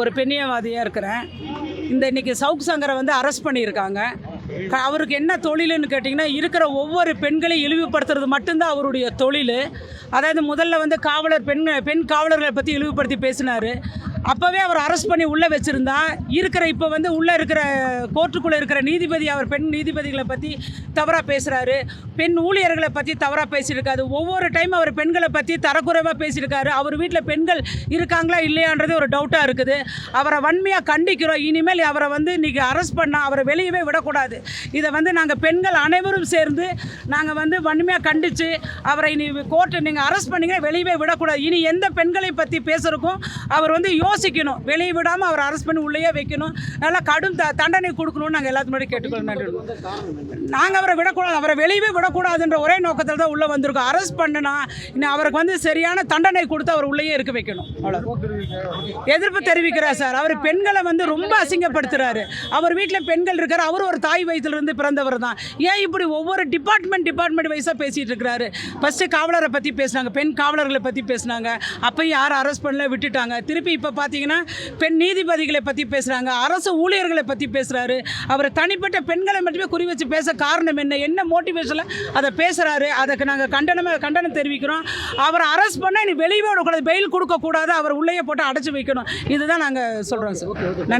ஒரு பெண்ணியவாதியாக இருக்கிறேன். இன்னைக்கு சவுக் சங்கரை அரெஸ்ட் பண்ணியிருக்காங்க. அவருக்கு என்ன தொழிலுன்னு கேட்டிங்கன்னா, இருக்கிற ஒவ்வொரு பெண்களையும் இழிவுபடுத்துறது மட்டும்தான் அவருடைய தொழில். அதாவது முதல்ல காவலர் பெண் காவலர்களை பற்றி இழிவுபடுத்தி பேசினார். அப்போவே அவர் அரெஸ்ட் பண்ணி உள்ளே வச்சுருந்தா இப்போ உள்ளே இருக்கிற கோர்ட்டுக்குள்ளே இருக்கிற நீதிபதி அவர் பெண் நீதிபதிகளை பற்றி தவறாக பேசுகிறாரு, பெண் ஊழியர்களை பற்றி தவறாக பேசியிருக்காரு. ஒவ்வொரு டைம் அவர் பெண்களை பற்றி தரக்குறைவாக பேசியிருக்காரு. அவர் வீட்டில் பெண்கள் இருக்காங்களா இல்லையான்றது ஒரு டவுட்டாக இருக்குது. அவரை வன்மையாக கண்டிக்கிறோம். இனிமேல் அவரை இன்றைக்கி அரெஸ்ட் பண்ணால் அவரை வெளியவே விடக்கூடாது. இதை நாங்கள் பெண்கள் அனைவரும் சேர்ந்து நாங்கள் வன்மையாக கண்டித்து அவரை இனி கோர்ட்டு நீங்கள் அரெஸ்ட் பண்ணிங்க வெளியவே விடக்கூடாது. இனி எந்த பெண்களை பற்றி பேசுகிறக்கும் அவர் யோசிக்கணும். வெளியே விடாமல் அவர் அரெஸ்ட் பண்ணி உள்ளேயே வைக்கணும். நல்லா கடும் தண்டனை கொடுக்கணும்னு நாங்கள் எல்லாத்துக்கு முன்னாடி கேட்டுக்கொள்ளணும். நாங்கள் அவரை விடக்கூடாது, அவரை வெளியவே விடக்கூடாதுன்ற ஒரே நோக்கத்தில் தான் உள்ளே வந்திருக்கோம். அரெஸ்ட் பண்ணுனா இன்னும் அவருக்கு சரியான தண்டனை கொடுத்து அவர் உள்ளேயே இருக்க வைக்கணும். அவ்வளோ எதிர்ப்பு தெரிவிக்கிறார் சார். அவர் பெண்களை ரொம்ப அசிங்கப்படுத்துகிறாரு. அவர் வீட்டில் பெண்கள் இருக்கார். அவர் ஒரு தாய் வயிற்றிலிருந்து பிறந்தவர் தான். ஏன் இப்படி ஒவ்வொரு டிபார்ட்மெண்ட் வைஸாக பேசிகிட்டு இருக்கிறாரு? ஃபஸ்ட்டு காவலரை பற்றி பேசினாங்க, பெண் காவலர்களை பற்றி பேசினாங்க. அப்போயும் யாரும் அரெஸ்ட் பண்ணல, விட்டுட்டாங்க. திருப்பி இப்போ பார்த்தீங்கன்னா பெண் நீதிபதிகளை பற்றி பேசுகிறாங்க, அரசு ஊழியர்களை பற்றி பேசுகிறாரு. அவர் தனிப்பட்ட பெண்களை மட்டுமே குறி வச்சு பேச காரணம் என்ன மோட்டிவேஷனில் அதை பேசுகிறாரு? அதுக்கு நாங்கள் கண்டனம் தெரிவிக்கிறோம். அவரை அரெஸ்ட் பண்ணால் இனி வெளியே விடக்கூடாது, பெயில் கொடுக்கக்கூடாது, அவர் உள்ளேயே போட்டு அடைச்சி வைக்கணும். இதுதான் நாங்கள் சொல்கிறோம் சார்.